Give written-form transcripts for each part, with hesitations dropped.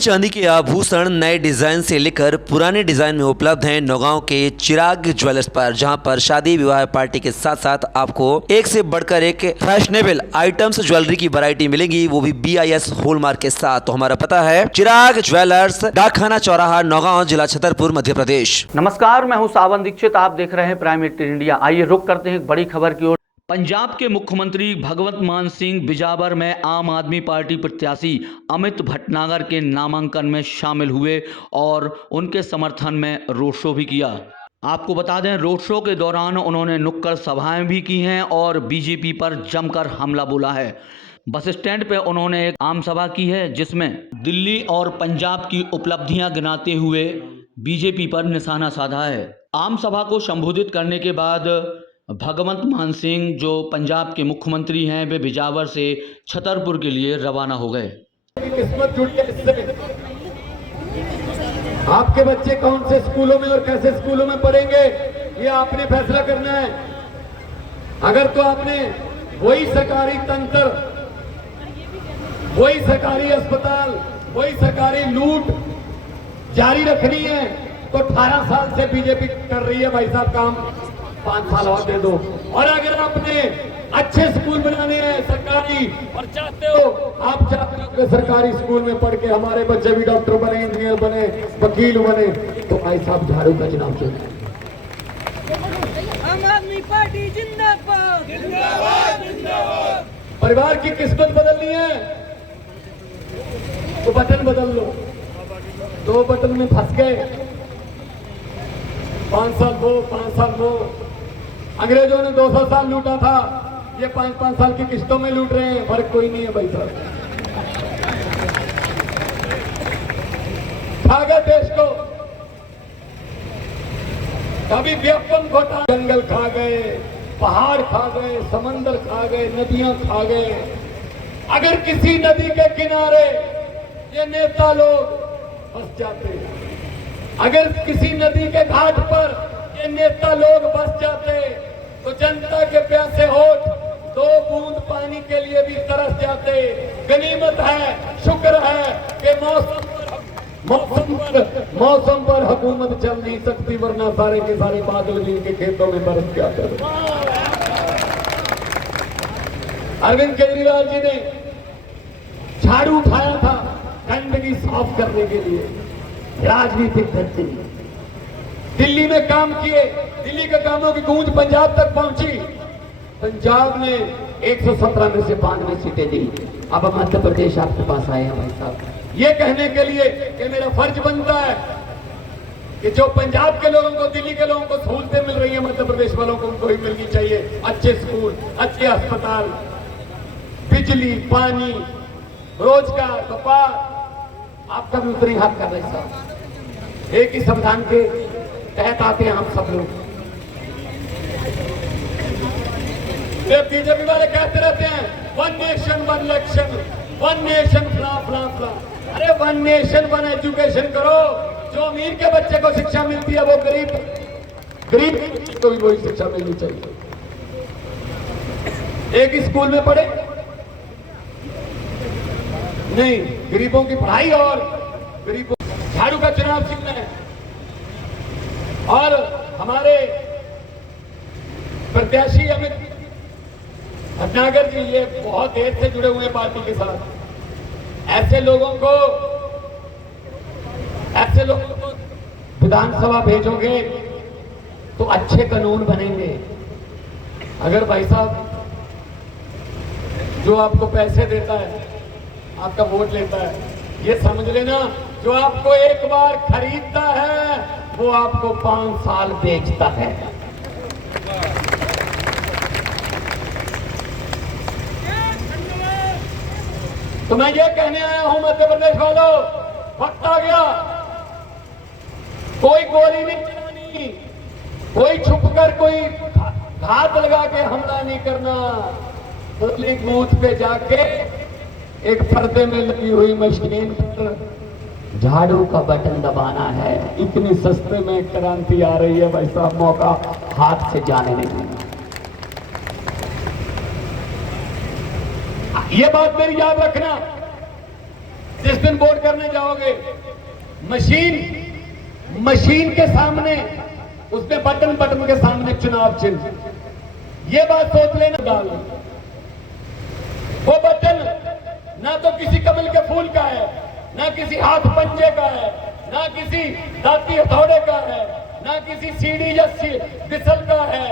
चांदी के आभूषण नए डिजाइन से लेकर पुराने डिजाइन में उपलब्ध हैं नौगांव के चिराग ज्वेलर्स पर, जहां पर शादी विवाह पार्टी के साथ साथ आपको एक से बढ़कर एक फैशनेबल आइटम्स ज्वेलरी की वैरायटी मिलेगी, वो भी BIS हॉलमार्क के साथ। तो हमारा पता है चिराग ज्वेलर्स, डाकखाना चौराहा, नौगांव, जिला छतरपुर, मध्य प्रदेश। नमस्कार, मैं हूं सावन दीक्षित। आप देख रहे हैं प्राइम इंडिया। आइए रुक करते हैं एक बड़ी खबर की ओर। पंजाब के मुख्यमंत्री भगवंत मान सिंह बिजावर में आम आदमी पार्टी प्रत्याशी अमित भटनागर के नामांकन में शामिल हुए और उनके समर्थन में रोड शो भी किया। आपको बता दें, रोड शो के दौरान उन्होंने नुक्कड़ सभाएं भी की हैं और बीजेपी पर जमकर हमला बोला है। बस स्टैंड पे उन्होंने एक आम सभा की है जिसमें दिल्ली और पंजाब की उपलब्धियां गिनाते हुए बीजेपी पर निशाना साधा है। आम सभा को संबोधित करने के बाद भगवंत मान सिंह, जो पंजाब के मुख्यमंत्री हैं, वे बिजावर से छतरपुर के लिए रवाना हो गए। किस्मत जुड़ी है इससे। आपके बच्चे कौन से स्कूलों में और कैसे स्कूलों में पढ़ेंगे, ये आपने फैसला करना है। अगर तो आपने वही सरकारी तंत्र, वही सरकारी अस्पताल, वही सरकारी लूट जारी रखनी है तो 18 साल से बीजेपी कर रही है भाई साहब काम, 5 साल और दे दो। और अगर आपने अच्छे स्कूल बनाने हैं सरकारी और चाहते हो, आप चाहते हो कि सरकारी स्कूल में पढ़ के हमारे बच्चे भी डॉक्टर बने, इंजीनियर बने, वकील बने, तो भाई साहब झाड़ू का चुनाव चुने। आम आदमी पार्टी जिंदाबाद, जिंदाबाद, जिंदाबाद। परिवार की किस्मत बदलनी है तो बटन बदल लो। 2 बटन में फंस गए, 5 साल वो, 5 साल वो। अंग्रेजों ने 200 साल लूटा था, ये 5-5 साल की किस्तों में लूट रहे हैं। फर्क कोई नहीं है भाई साहब। खा गए देश को, कभी व्यापम घोटाला, जंगल खा गए, पहाड़ खा गए, समंदर खा गए, नदियां खा गए। अगर किसी नदी के किनारे ये नेता लोग बस जाते, अगर किसी नदी के घाट पर ये नेता लोग बस जाते, तो जनता के प्यासे होठ 2 बूंद पानी के लिए भी तरस जाते। गनीमत है, शुक्र है कि मौसम पर हुकूमत चल नहीं सकती, वरना सारे के सारे बादल जिनके खेतों में बरस जाते। अरविंद केजरीवाल जी ने झाड़ू उठाया था गंदगी साफ करने के लिए, राजनीतिक धरती। दिल्ली में काम किए, दिल्ली के कामों की गूंज पंजाब तक पहुंची। पंजाब ने 117 में से 92 सीटें दी। अब मध्य प्रदेश आपके पास आए हैं भाई साहब, ये कहने के लिए कि मेरा फर्ज बनता है कि जो पंजाब के लोगों को, दिल्ली के लोगों को सहूलतें मिल रही है, मध्य प्रदेश वालों को उनको ही मिलनी चाहिए। अच्छे स्कूल, अच्छे अस्पताल, बिजली, पानी, रोजगार, व्यापार, आपका भी उतनी हक कर रहे साहब। एक ही संविधान के तहत आते हैं हम सब लोग। बीजेपी वाले कहते रहते हैं 1 नेशन 1 इलेक्शन, 1 नेशन फ्ला फ्ला फ्ला। अरे 1 नेशन 1 एजुकेशन करो। जो अमीर के बच्चे को शिक्षा मिलती है वो गरीब को भी वही शिक्षा मिलनी चाहिए। एक ही स्कूल में पढ़े नहीं, गरीबों की पढ़ाई और गरीबों झाड़ू का चुनाव चिन्ह है। और हमारे प्रत्याशी अमित भटनागर जी ये बहुत देर से जुड़े हुए हैं पार्टी के साथ। ऐसे लोगों को विधानसभा भेजोगे तो अच्छे कानून बनेंगे। अगर भाई साहब जो आपको पैसे देता है, आपका वोट लेता है, ये समझ लेना, जो आपको एक बार खरीदता है वो आपको 5 साल बेचता है। तो मैं ये कहने आया हूं मध्य प्रदेश वालों, वक्त आ गया। कोई गोली नहीं चलानी, कोई छुपकर कोई घात लगा के हमला नहीं करना। पोलिंग बूथ पे जाके एक पर्दे में लगी हुई मशीन पर झाड़ू का बटन दबाना है। इतनी सस्ते में क्रांति आ रही है भाई साहब, मौका हाथ से जाने नहीं देना। ये बात मेरी याद रखना जिस दिन वोट करने जाओगे मशीन के सामने, उसमें बटन के सामने चुनाव चिन्ह, ये बात सोच लेना। डाल वो बटन ना तो किसी कमल के फूल का है, ना किसी हाथ पंजे का है, ना किसी दाती हथौड़े का है, ना किसी सीढ़ी या बिसल का है,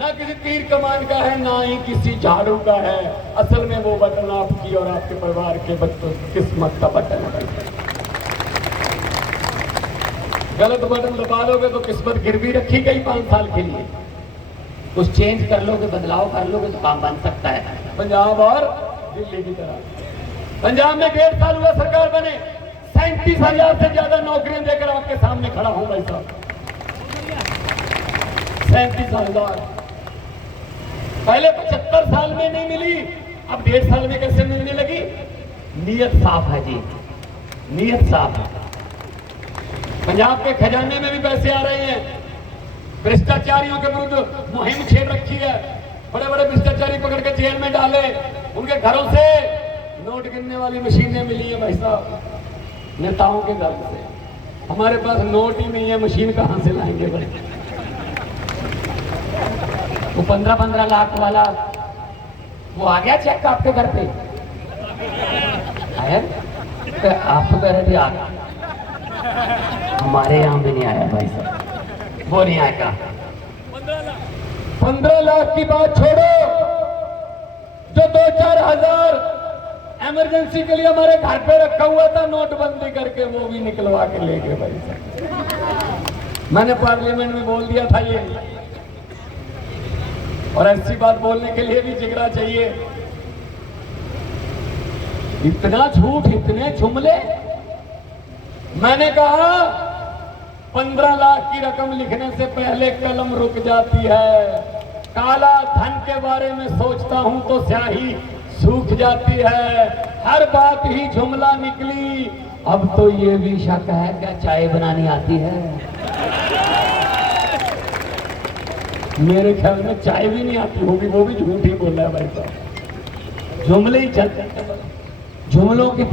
ना किसी तीर कमान का है, ना ही किसी झाड़ू का है। असल में वो बटन आपकी और आपके परिवार के बच्चों की किस्मत का बटन है। गलत बटन दबा लोगे तो किस्मत गिरवी रखी गई 5 साल के लिए। कुछ चेंज कर लोगे, बदलाव कर लोगे तो काम बन सकता है। पंजाब और दिल्ली की तरह पंजाब में 1.5 साल हुआ सरकार बने, 37,000 से ज्यादा नौकरियां देकर आपके सामने खड़ा हूं भाई साहब। 37,000 पहले 75 साल में नहीं मिली, अब 1.5 साल में कैसे मिलने लगी? नीयत साफ है जी, नीयत साफ है। पंजाब के खजाने में भी पैसे आ रहे हैं। भ्रष्टाचारियों के विरुद्ध मुहिम छेड़ रखी है। बड़े बड़े भ्रष्टाचारी पकड़ के जेल में डाले, उनके घरों से नोट गिनने वाली मशीनें मिली है भाई साहब, नेताओं के घर से। हमारे पास नोट ही नहीं है, मशीन कहां से लाएंगे भाई? वो 15-15 लाख वाला वो आ गया चेक आपके घर पे आया? तो आप तो कह रहे थे आ गया, हमारे यहाँ भी नहीं आया भाई साहब, वो नहीं आएगा। 15 लाख की बात छोड़ो, जो 2-4 हजार इमरजेंसी के लिए हमारे घर पे रखा हुआ था नोटबंदी करके, वो भी निकलवा के ले गए भाई साहब। मैंने पार्लियामेंट में बोल दिया था ये, और ऐसी बात बोलने के लिए भी जिगरा चाहिए। इतना झूठ, इतने जुमले। मैंने कहा 15 लाख की रकम लिखने से पहले कलम रुक जाती है। काला धन के बारे में सोचता हूं तो स्याही सूख जाती है। हर बात ही जुमला निकली, अब तो ये भी शक है क्या चाय बनानी आती है? मेरे ख्याल में चाय भी नहीं आती होगी, वो भी झूठ ही बोल रहा है भाई साहब। जुमले ही चलते हैं, जुमलों की